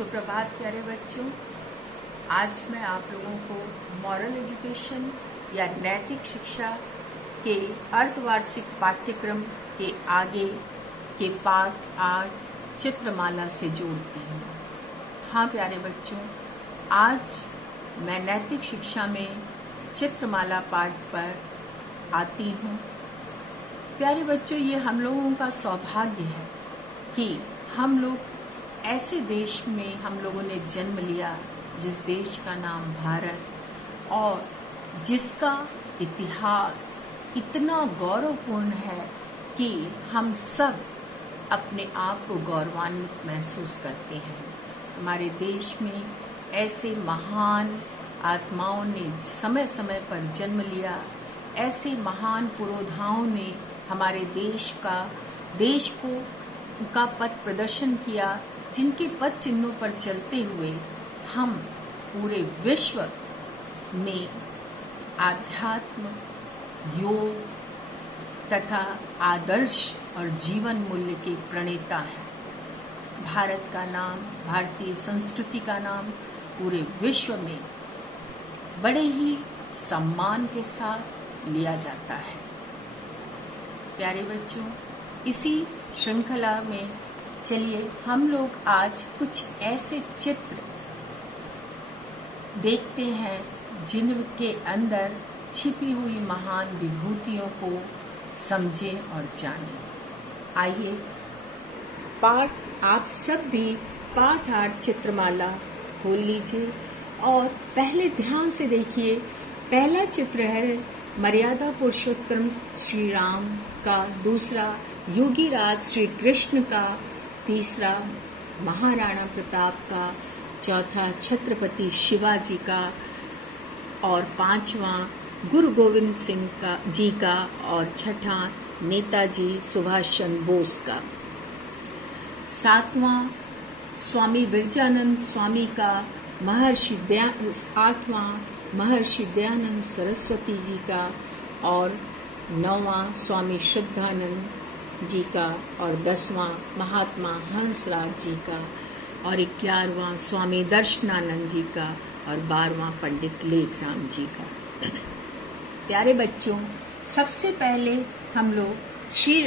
सुप्रभात प्यारे बच्चों। आज मैं आप लोगों को मॉरल एजुकेशन या नैतिक शिक्षा के अर्धवार्षिक पाठ्यक्रम के आगे के पाठ 8 चित्रमाला से जोड़ती हूँ। हाँ प्यारे बच्चों, आज मैं नैतिक शिक्षा में चित्रमाला पाठ पर आती हूँ। प्यारे बच्चों, ये हम लोगों का सौभाग्य है कि हम लोग ऐसे देश में हम लोगों ने जन्म लिया जिस देश का नाम भारत और जिसका इतिहास इतना गौरवपूर्ण है कि हम सब अपने आप को गौरवान्वित महसूस करते हैं। हमारे देश में ऐसे महान आत्माओं ने समय समय पर जन्म लिया, ऐसे महान पुरोधाओं ने हमारे देश का पथ प्रदर्शन किया, जिनके पद चिन्हों पर चलते हुए हम पूरे विश्व में आध्यात्म, योग तथा आदर्श और जीवन मूल्य के प्रणेता हैं। भारत का नाम, भारतीय संस्कृति का नाम पूरे विश्व में बड़े ही सम्मान के साथ लिया जाता है। प्यारे बच्चों, इसी श्रृंखला में चलिए हम लोग आज कुछ ऐसे चित्र देखते हैं जिनके अंदर छिपी हुई महान विभूतियों को समझें और जानें। आइए आप सब भी पाठ 8 चित्रमाला खोल लीजिए और पहले ध्यान से देखिए। पहला चित्र है मर्यादा पुरुषोत्तम श्री राम का, दूसरा योगीराज श्री कृष्ण का, तीसरा महाराणा प्रताप का, चौथा छत्रपति शिवाजी का और पांचवा गुरु गोविंद सिंह जी का और छठा नेताजी सुभाष चंद्र बोस का, सातवां स्वामी विरजानंद स्वामी का, आठवां महर्षि दयानंद सरस्वती जी का और 9वां स्वामी श्रद्धानंद जी का और 10वां महात्मा हंसराज जी का और 11वां स्वामी दर्शनानंद जी का और 12वां पंडित लेखराम जी का। प्यारे बच्चों, सबसे पहले हम लोग श्री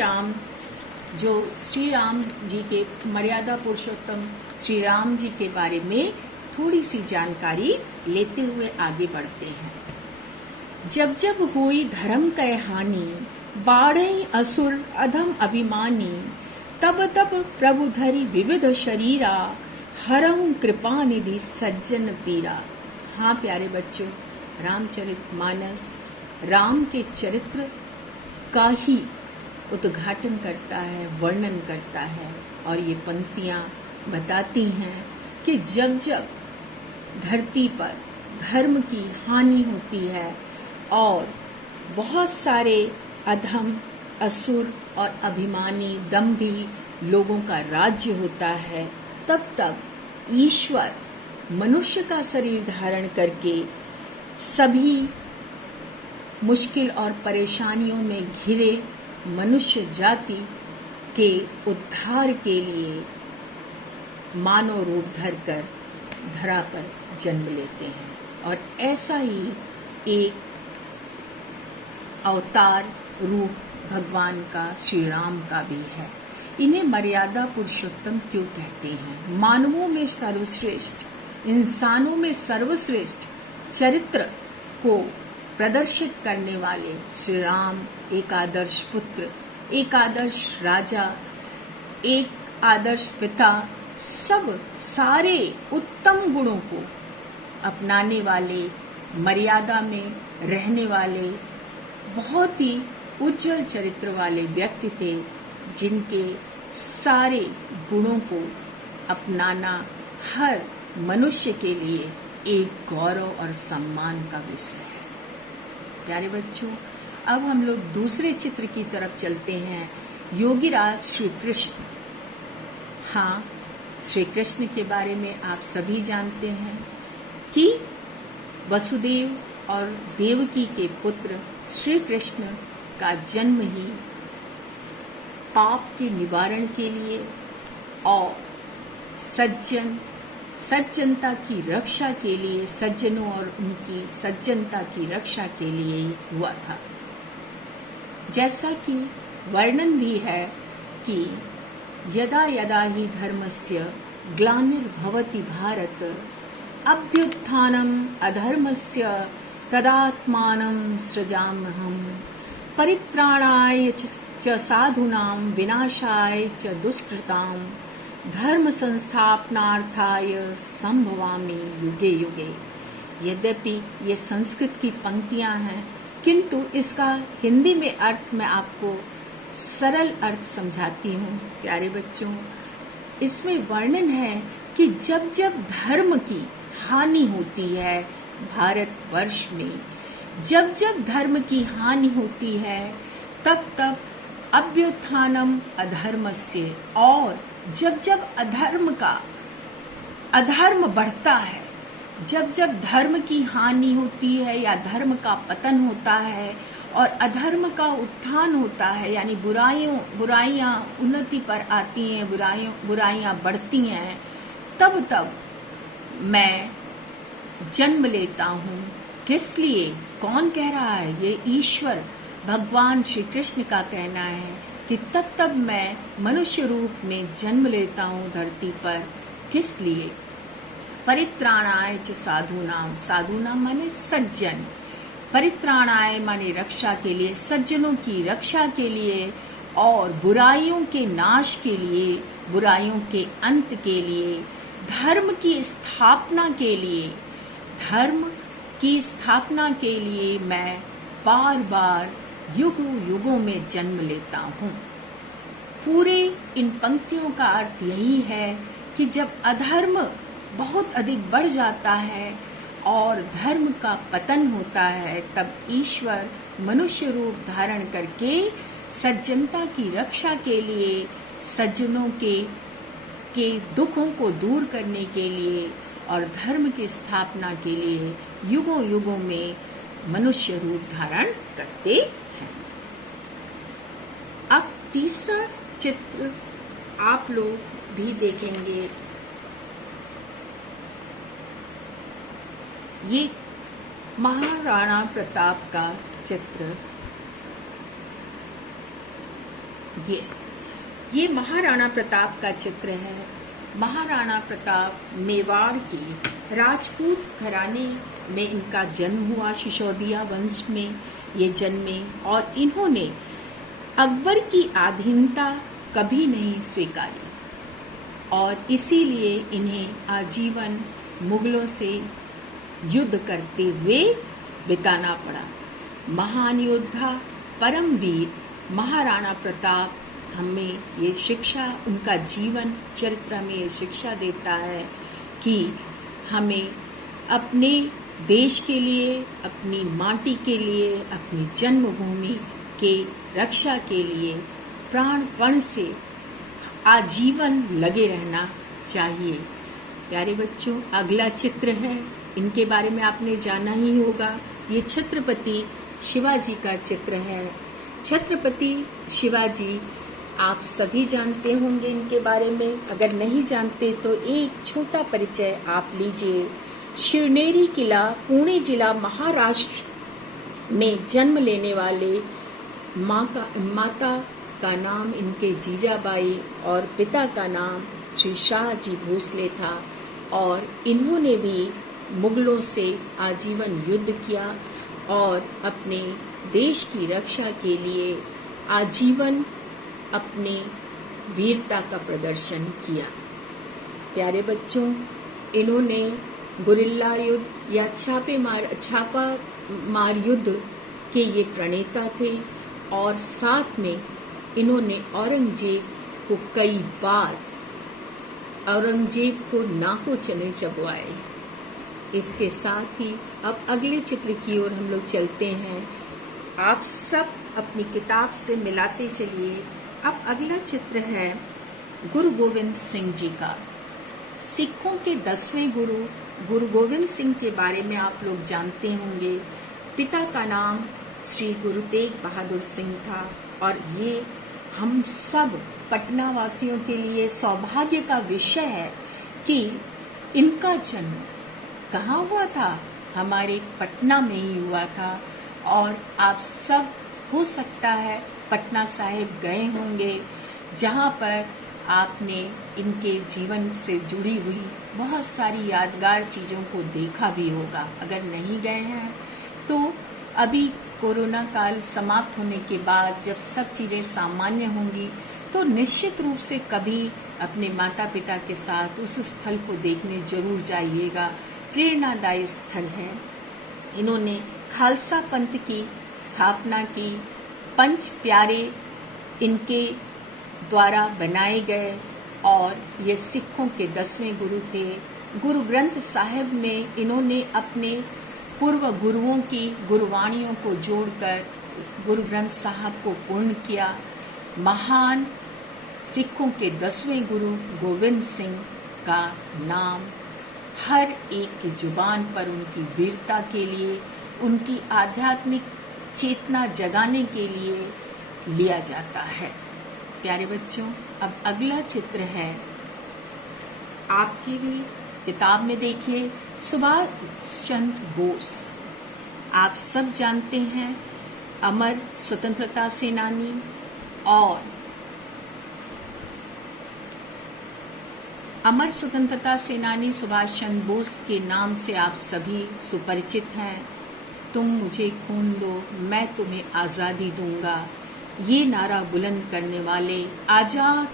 राम जी के मर्यादा पुरुषोत्तम श्री राम जी के बारे में थोड़ी सी जानकारी लेते हुए आगे बढ़ते हैं। जब जब हुई धर्म कै हानि, बाढ़ई असुर अधम अभिमानी, तब तब प्रभु धरि विविध शरीरा, हरहु कृपा निधि सज्जन पीरा। हाँ प्यारे बच्चों, रामचरितमानस राम के चरित्र का ही उद्घाटन करता है, वर्णन करता है और ये पंक्तियां बताती हैं कि जब जब धरती पर धर्म की हानि होती है और बहुत सारे अधम, असुर और अभिमानी, दंभी लोगों का राज्य होता है, तब तब ईश्वर मनुष्य का शरीर धारण करके सभी मुश्किल और परेशानियों में घिरे मनुष्य जाति के उद्धार के लिए मानव रूप धरकर धरा पर जन्म लेते हैं और ऐसा ही एक अवतार रूप भगवान का, श्री राम का भी है। इन्हें मर्यादा पुरुषोत्तम क्यों कहते हैं? मानवों में सर्वश्रेष्ठ, इंसानों में सर्वश्रेष्ठ चरित्र को प्रदर्शित करने वाले श्री राम एक आदर्श पुत्र, एक आदर्श राजा, एक आदर्श पिता, सब सारे उत्तम गुणों को अपनाने वाले, मर्यादा में रहने वाले, बहुत ही उज्जवल चरित्र वाले व्यक्ति थे, जिनके सारे गुणों को अपनाना हर मनुष्य के लिए एक गौरव और सम्मान का विषय है। प्यारे बच्चों, अब हम लोग दूसरे चित्र की तरफ चलते हैं। योगीराज श्री कृष्ण। हाँ, श्री कृष्ण के बारे में आप सभी जानते हैं कि वसुदेव और देवकी के पुत्र श्री कृष्ण का जन्म ही पाप के निवारण के लिए और सज्जन सज्जनता की रक्षा के लिए, सज्जनों और उनकी सज्जनता की रक्षा के लिए ही हुआ था। जैसा कि वर्णन भी है कि यदा यदा ही धर्मस्य ग्लानिर्भवति भारत अभ्युत्थानम् अधर्मस्य तदात्मानं सृजाम्यहम् परित्राणाय च साधूनां विनाशाय च दुष्कृतां धर्म संस्थापनार्थाय संभवामि युगे युगे। यद्यपि ये संस्कृत की पंक्तियां हैं, किंतु इसका हिंदी में अर्थ मैं आपको सरल अर्थ समझाती हूँ। प्यारे बच्चों, इसमें वर्णन है कि जब जब धर्म की हानि होती है भारतवर्ष में, जब जब धर्म की हानि होती है, तब तब अभ्युत्थानम अधर्मस्य, और जब जब अधर्म बढ़ता है, जब जब धर्म की हानि होती है या धर्म का पतन होता है और अधर्म का उत्थान होता है, यानी बुराइयां उन्नति पर आती हैं, बुराइयां बढ़ती हैं, तब तब मैं जन्म लेता हूँ। किस लिए? कौन कह रहा है? ये ईश्वर भगवान श्री कृष्ण का कहना है कि तब तब मैं मनुष्य रूप में जन्म लेता हूँ धरती पर। किस लिए? परित्राणाय च साधूनाम, साधूनाम माने सज्जन, परित्राणाय माने रक्षा के लिए, सज्जनों की रक्षा के लिए और बुराइयों के नाश के लिए, बुराइयों के अंत के लिए, धर्म की स्थापना के लिए, धर्म की स्थापना के लिए मैं बार बार युगों युगों में जन्म लेता हूँ। पूरे इन पंक्तियों का अर्थ यही है कि जब अधर्म बहुत अधिक बढ़ जाता है और धर्म का पतन होता है, तब ईश्वर मनुष्य रूप धारण करके सज्जनता की रक्षा के लिए, सज्जनों के दुखों को दूर करने के लिए और धर्म की स्थापना के लिए युगों युगों में मनुष्य रूप धारण करते हैं। अब तीसरा चित्र आप लोग भी देखेंगे। ये महाराणा प्रताप का चित्र, ये महाराणा प्रताप का चित्र है। महाराणा प्रताप मेवाड़ की राजपूत घराने में इनका जन्म हुआ। सिसोदिया वंश में ये जन्मे और इन्होंने अकबर की अधीनता कभी नहीं स्वीकारी और इसीलिए इन्हें आजीवन मुगलों से युद्ध करते हुए बिताना पड़ा। महान योद्धा, परमवीर महाराणा प्रताप हमें ये शिक्षा, उनका जीवन चरित्र में ये शिक्षा देता है कि हमें अपने देश के लिए, अपनी माटी के लिए, अपनी जन्मभूमि के रक्षा के लिए प्राणपण से आजीवन लगे रहना चाहिए। प्यारे बच्चों, अगला चित्र है, इनके बारे में आपने जाना ही होगा। ये छत्रपति शिवाजी का चित्र है। छत्रपति शिवाजी आप सभी जानते होंगे इनके बारे में। अगर नहीं जानते तो एक छोटा परिचय आप लीजिए। शिवनेरी किला, पुणे जिला, महाराष्ट्र में जन्म लेने वाले माता का नाम इनके जीजाबाई और पिता का नाम श्री शाहजी भोसले था और इन्होंने भी मुगलों से आजीवन युद्ध किया और अपने देश की रक्षा के लिए आजीवन अपनी वीरता का प्रदर्शन किया। प्यारे बच्चों, इन्होंने गुरिल्ला युद्ध या छापा मार युद्ध के ये प्रणेता थे और साथ में इन्होंने औरंगजेब को कई बार औरंगजेब को नाको चने चबवाए। इसके साथ ही अब अगले चित्र की ओर हम लोग चलते हैं। आप सब अपनी किताब से मिलाते चलिए। अब अगला चित्र है गुरु गोविंद सिंह जी का। सिखों के 10वें गुरु गोविंद सिंह के बारे में आप लोग जानते होंगे। पिता का नाम श्री गुरु तेग बहादुर सिंह था और ये हम सब पटना वासियों के लिए सौभाग्य का विषय है कि इनका जन्म कहाँ हुआ था? हमारे पटना में ही हुआ था। और आप सब हो सकता है पटना साहिब गए होंगे, जहाँ पर आपने इनके जीवन से जुड़ी हुई बहुत सारी यादगार चीज़ों को देखा भी होगा। अगर नहीं गए हैं तो अभी कोरोना काल समाप्त होने के बाद जब सब चीज़ें सामान्य होंगी तो निश्चित रूप से कभी अपने माता पिता के साथ उस स्थल को देखने जरूर जाइएगा। प्रेरणादायी स्थल है। इन्होंने खालसा पंथ की स्थापना की। पंच प्यारे इनके द्वारा बनाए गए और ये सिखों के 10वें गुरु थे। गुरु ग्रंथ साहिब में इन्होंने अपने पूर्व गुरुओं की गुरुवाणियों को जोड़कर गुरु ग्रंथ साहब को पूर्ण किया। महान सिखों के 10वें गुरु गोविंद सिंह का नाम हर एक की जुबान पर उनकी वीरता के लिए, उनकी आध्यात्मिक चेतना जगाने के लिए लिया जाता है। प्यारे बच्चों, अब अगला चित्र है, आपकी भी किताब में देखिए, सुभाष चंद्र बोस। आप सब जानते हैं अमर स्वतंत्रता सेनानी और अमर स्वतंत्रता सेनानी सुभाष चंद्र बोस के नाम से आप सभी सुपरिचित हैं। तुम मुझे खून दो, मैं तुम्हें आज़ादी दूंगा, ये नारा बुलंद करने वाले आज़ाद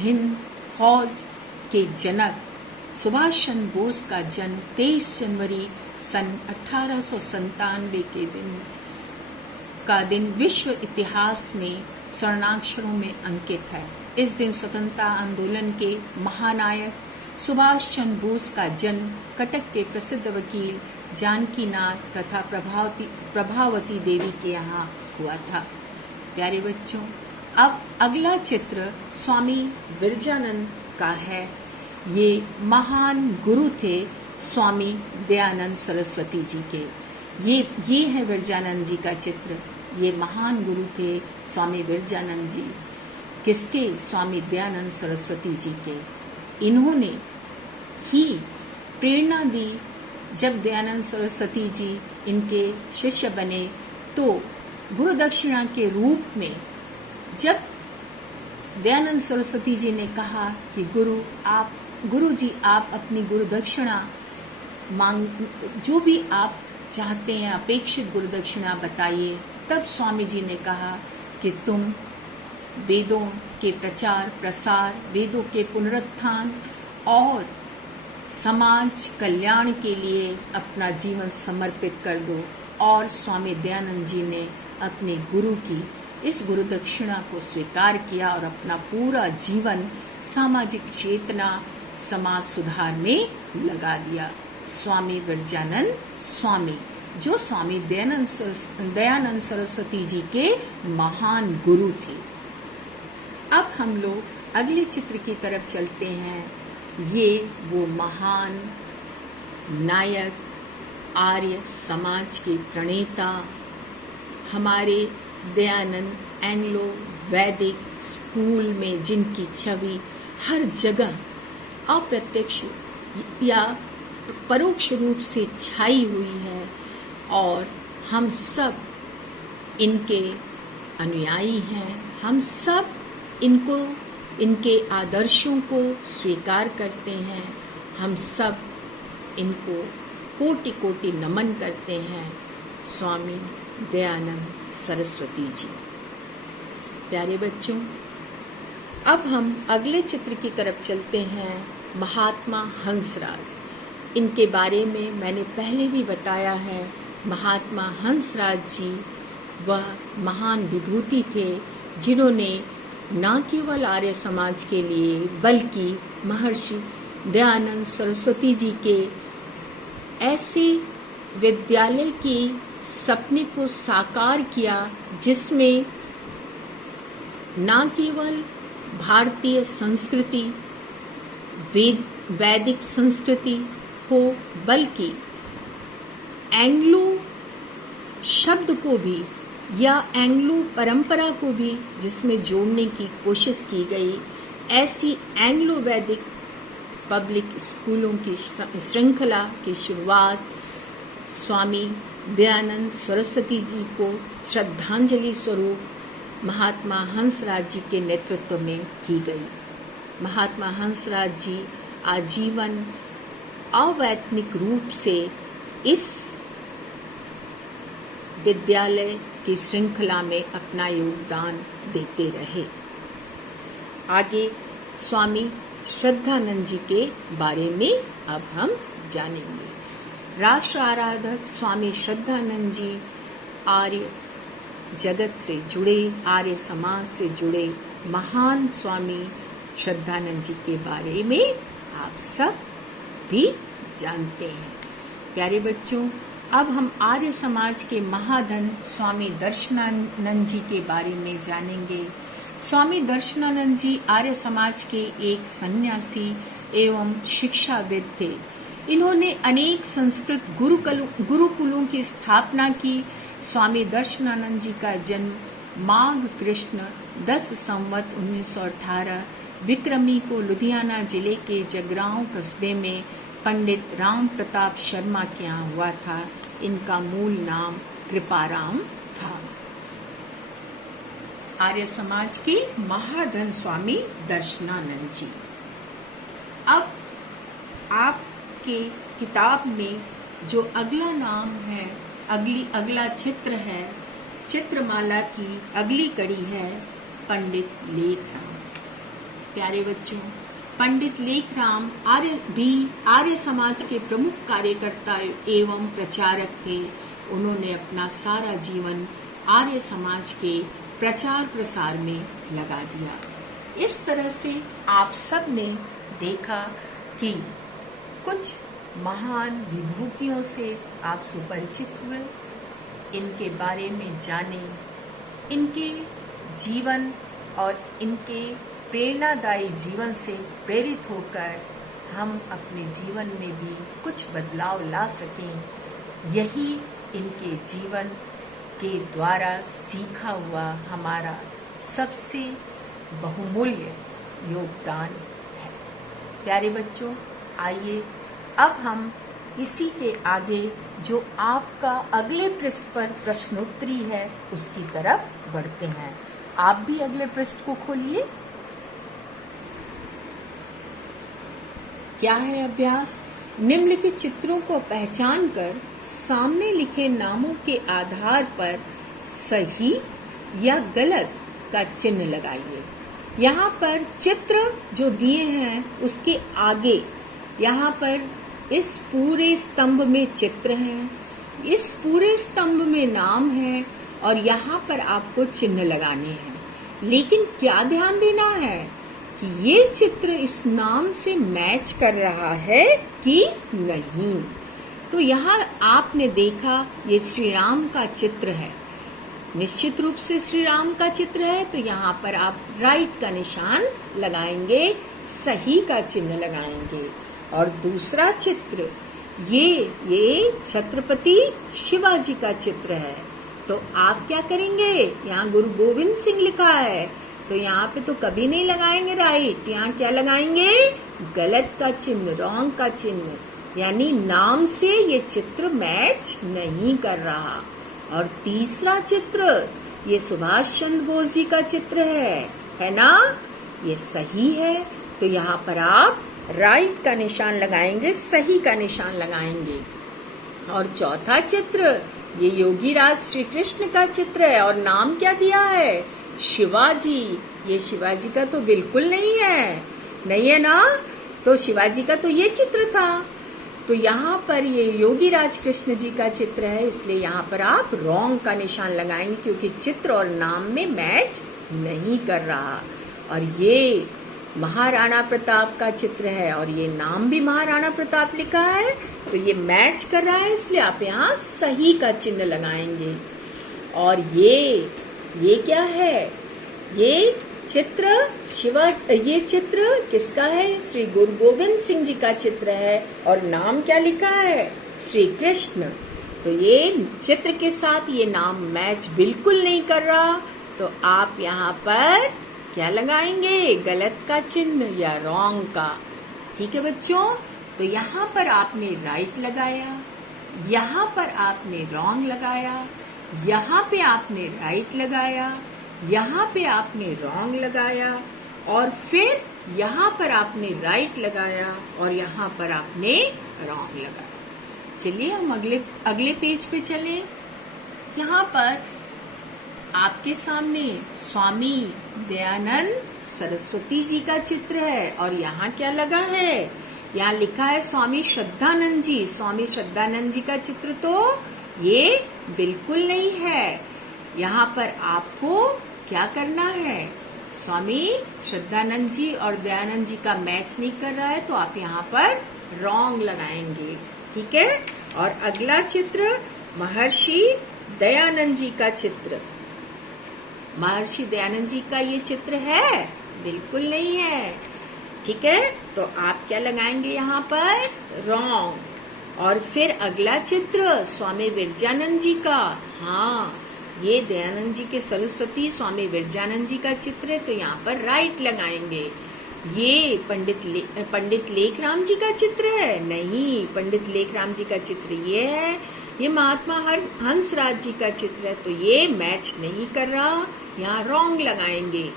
हिंद फौज के जनक सुभाष चंद्र बोस का जन्म 23 जनवरी सन 1897 का दिन विश्व इतिहास में स्वर्णाक्षरों में अंकित है। इस दिन स्वतंत्रता आंदोलन के महानायक सुभाष चंद्र बोस का जन्म कटक के प्रसिद्ध वकील जानकीनाथ तथा प्रभावती देवी के यहाँ हुआ था। प्यारे बच्चों, अब अगला चित्र स्वामी विरजानंद का है। ये महान गुरु थे स्वामी दयानंद सरस्वती जी के। ये है विरजानंद जी का चित्र। ये महान गुरु थे स्वामी विरजानंद जी। किसके? स्वामी दयानंद सरस्वती जी के। इन्होंने ही प्रेरणा दी। जब दयानंद सरस्वती जी इनके शिष्य बने तो गुरु दक्षिणा के रूप में जब दयानंद सरस्वती जी ने कहा कि गुरु जी आप अपनी गुरु दक्षिणा मांग, जो भी आप चाहते हैं अपेक्षित गुरु दक्षिणा बताइए, तब स्वामी जी ने कहा कि तुम वेदों के प्रचार प्रसार, वेदों के पुनरुत्थान और समाज कल्याण के लिए अपना जीवन समर्पित कर दो। और स्वामी दयानंद जी ने अपने गुरु की इस गुरु दक्षिणा को स्वीकार किया और अपना पूरा जीवन सामाजिक चेतना, समाज सुधार में लगा दिया। स्वामी विरजानंद स्वामी, जो स्वामी दयानंद सरस्वती जी के महान गुरु थे। अब हम लोग अगले चित्र की तरफ चलते हैं। ये वो महान नायक, आर्य समाज के प्रणेता, हमारे दयानंद एंग्लो वैदिक स्कूल में जिनकी छवि हर जगह अप्रत्यक्ष या परोक्ष रूप से छाई हुई है और हम सब इनके अनुयायी हैं। हम सब इनके आदर्शों को स्वीकार करते हैं। हम सब इनको कोटि कोटि नमन करते हैं। स्वामी दयानंद सरस्वती जी। प्यारे बच्चों, अब हम अगले चित्र की तरफ चलते हैं। महात्मा हंसराज। इनके बारे में मैंने पहले भी बताया है। महात्मा हंसराज जी वह महान विभूति थे जिन्होंने न केवल आर्य समाज के लिए बल्कि महर्षि दयानंद सरस्वती जी के ऐसे विद्यालय के सपने को साकार किया जिसमें न केवल भारतीय संस्कृति, वैदिक संस्कृति हो बल्कि एंग्लो शब्द को भी या एंग्लो परंपरा को भी जिसमें जोड़ने की कोशिश की गई। ऐसी एंग्लो वैदिक पब्लिक स्कूलों की श्रृंखला की शुरुआत स्वामी दयानंद सरस्वती जी को श्रद्धांजलि स्वरूप महात्मा हंसराज जी के नेतृत्व में की गई। महात्मा हंसराज जी आजीवन अवैतनिक रूप से इस विद्यालय की श्रृंखला में अपना योगदान देते रहे। आगे स्वामी श्रद्धानंद जी के बारे में अब हम जानेंगे। राष्ट्र आराधक स्वामी श्रद्धानंद जी आर्य जगत से जुड़े, आर्य समाज से जुड़े महान स्वामी श्रद्धानंद जी के बारे में आप सब भी जानते हैं। प्यारे बच्चों, अब हम आर्य समाज के महाधन स्वामी दर्शनानंद जी के बारे में जानेंगे। स्वामी दर्शनानंद जी आर्य समाज के एक सन्यासी एवं शिक्षाविद थे। इन्होंने अनेक संस्कृत गुरुकुलों की स्थापना की। स्वामी दर्शनानंद जी का जन्म माघ कृष्ण 10 संवत 1918 विक्रमी को लुधियाना जिले के जगरांव कस्बे में पंडित राम प्रताप शर्मा के यहाँ हुआ था। इनका मूल नाम कृपाराम था। आर्य समाज के महाधन स्वामी दर्शनानंद जी। अब आपके किताब में जो अगला नाम है, अगला चित्र है, चित्रमाला की अगली कड़ी है पंडित लेखराम। प्यारे बच्चों, पंडित लेखराम आर्य समाज के प्रमुख कार्यकर्ता एवं प्रचारक थे। उन्होंने अपना सारा जीवन आर्य समाज के प्रचार प्रसार में लगा दिया। इस तरह से आप सब ने देखा कि कुछ महान विभूतियों से आप सुपरिचित हुए, इनके बारे में जाने, इनके जीवन और इनके प्रेरणादायी जीवन से प्रेरित होकर हम अपने जीवन में भी कुछ बदलाव ला सकें। यही इनके जीवन के द्वारा सीखा हुआ हमारा सबसे बहुमूल्य योगदान है। प्यारे बच्चों, आइए अब हम इसी के आगे जो आपका अगले पृष्ठ पर प्रश्नोत्तरी है उसकी तरफ बढ़ते हैं। आप भी अगले पृष्ठ को खोलिए। क्या है अभ्यास? निम्नलिखित चित्रों को पहचान कर सामने लिखे नामों के आधार पर सही या गलत का चिन्ह लगाइए। यहाँ पर चित्र जो दिए हैं उसके आगे यहाँ पर इस पूरे स्तंभ में चित्र है, इस पूरे स्तंभ में नाम है और यहाँ पर आपको चिन्ह लगाने हैं। लेकिन क्या ध्यान देना है कि ये चित्र इस नाम से मैच कर रहा है कि नहीं। तो यहाँ आपने देखा ये श्री राम का चित्र है, निश्चित रूप से श्री राम का चित्र है, तो यहाँ पर आप राइट का निशान लगाएंगे, सही का चिन्ह लगाएंगे। और दूसरा चित्र ये छत्रपति शिवाजी का चित्र है, तो आप क्या करेंगे? यहाँ गुरु गोविंद सिंह लिखा है, तो यहाँ पे तो कभी नहीं लगाएंगे राइट, यहाँ क्या लगाएंगे? गलत का चिन्ह, रॉन्ग का चिन्ह, यानी नाम से ये चित्र मैच नहीं कर रहा। और तीसरा चित्र ये सुभाष चंद्र बोस जी का चित्र है ना? ये सही है, तो यहाँ पर आप राइट का निशान लगाएंगे, सही का निशान लगाएंगे। और चौथा चित्र ये योगी राज श्री कृष्ण का चित्र है और नाम क्या दिया है? शिवाजी। ये शिवाजी का तो बिल्कुल नहीं है ना? तो शिवाजी का तो ये चित्र था, तो यहाँ पर ये योगी राज कृष्ण जी का चित्र है, इसलिए यहाँ पर आप रॉन्ग का निशान लगाएंगे क्योंकि चित्र और नाम में मैच नहीं कर रहा। और ये महाराणा प्रताप का चित्र है और ये नाम भी महाराणा प्रताप लिखा है, तो ये मैच कर रहा है, इसलिए आप यहाँ सही का चिन्ह लगाएंगे। और ये क्या है? ये चित्र किसका है? श्री गुरु गोविंद सिंह जी का चित्र है और नाम क्या लिखा है? श्री कृष्ण। तो ये चित्र के साथ ये नाम मैच बिल्कुल नहीं कर रहा, तो आप यहाँ पर क्या लगाएंगे? गलत का चिन्ह या रॉन्ग का। ठीक है बच्चों, तो यहाँ पर आपने राइट लगाया, यहाँ पर आपने रॉन्ग लगाया, यहाँ पे आपने राइट लगाया, यहाँ पे आपने रॉन्ग लगाया और फिर यहाँ पर आपने राइट लगाया और यहाँ पर आपने रॉन्ग लगाया। चलिए हम अगले पेज पे चलें। यहाँ पर आपके सामने स्वामी दयानंद सरस्वती जी का चित्र है और यहाँ क्या लगा है, यहाँ लिखा है स्वामी श्रद्धानंद जी। स्वामी श्रद्धानंद जी का चित्र तो ये बिल्कुल नहीं है। यहाँ पर आपको क्या करना है, स्वामी श्रद्धानंद जी और दयानंद जी का मैच नहीं कर रहा है तो आप यहाँ पर रॉन्ग लगाएंगे, ठीक है। और अगला चित्र महर्षि दयानंद जी का चित्र। महर्षि दयानंद जी का ये चित्र है, बिल्कुल नहीं है, ठीक है। तो आप क्या लगाएंगे यहाँ पर, रॉन्ग। और फिर अगला चित्र स्वामी विरजानंद जी का, हाँ ये दयानंद जी के सरस्वती स्वामी विरजानंद जी का चित्र है तो यहाँ पर राइट लगाएंगे। ये पंडित लेखराम जी का चित्र है, नहीं, पंडित लेखराम जी का चित्र ये है। ये महात्मा हंसराज जी का चित्र है तो ये मैच नहीं कर रहा, यहाँ रॉन्ग लगाएंगे।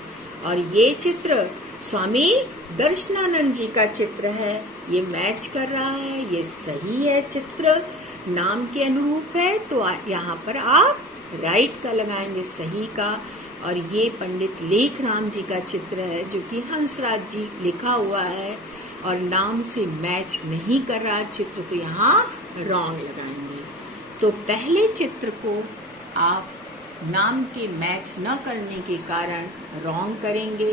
और ये चित्र स्वामी दर्शनानंद जी का चित्र है, ये मैच कर रहा है, ये सही है, चित्र नाम के अनुरूप है तो यहाँ पर आप राइट का लगाएंगे, सही का। और ये पंडित लेखराम जी का चित्र है जो कि हंसराज जी लिखा हुआ है और नाम से मैच नहीं कर रहा चित्र तो यहाँ रॉन्ग लगाएंगे। तो पहले चित्र को आप नाम के मैच न करने के कारण रॉन्ग करेंगे,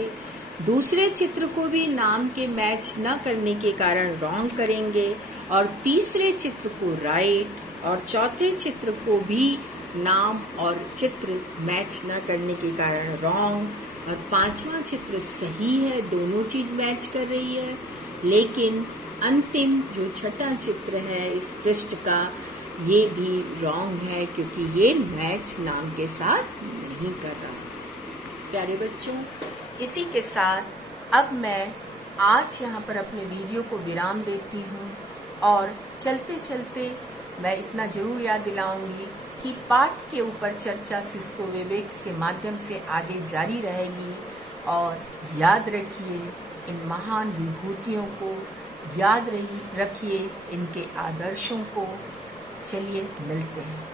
दूसरे चित्र को भी नाम के मैच न करने के कारण रॉन्ग करेंगे और तीसरे चित्र को राइट और चौथे चित्र को भी नाम और चित्र मैच न करने के कारण रॉन्ग और पांचवा चित्र सही है, दोनों चीज मैच कर रही है। लेकिन अंतिम जो छठा चित्र है इस पृष्ठ का, ये भी रॉन्ग है क्योंकि ये मैच नाम के साथ नहीं कर रहा। प्यारे बच्चों, इसी के साथ अब मैं आज यहाँ पर अपने वीडियो को विराम देती हूँ और चलते चलते मैं इतना जरूर याद दिलाऊंगी कि पाठ के ऊपर चर्चा सिस्को वेबएक्स के माध्यम से आगे जारी रहेगी। और याद रखिए इन महान विभूतियों को, याद रखिए इनके आदर्शों को। चलिए मिलते हैं।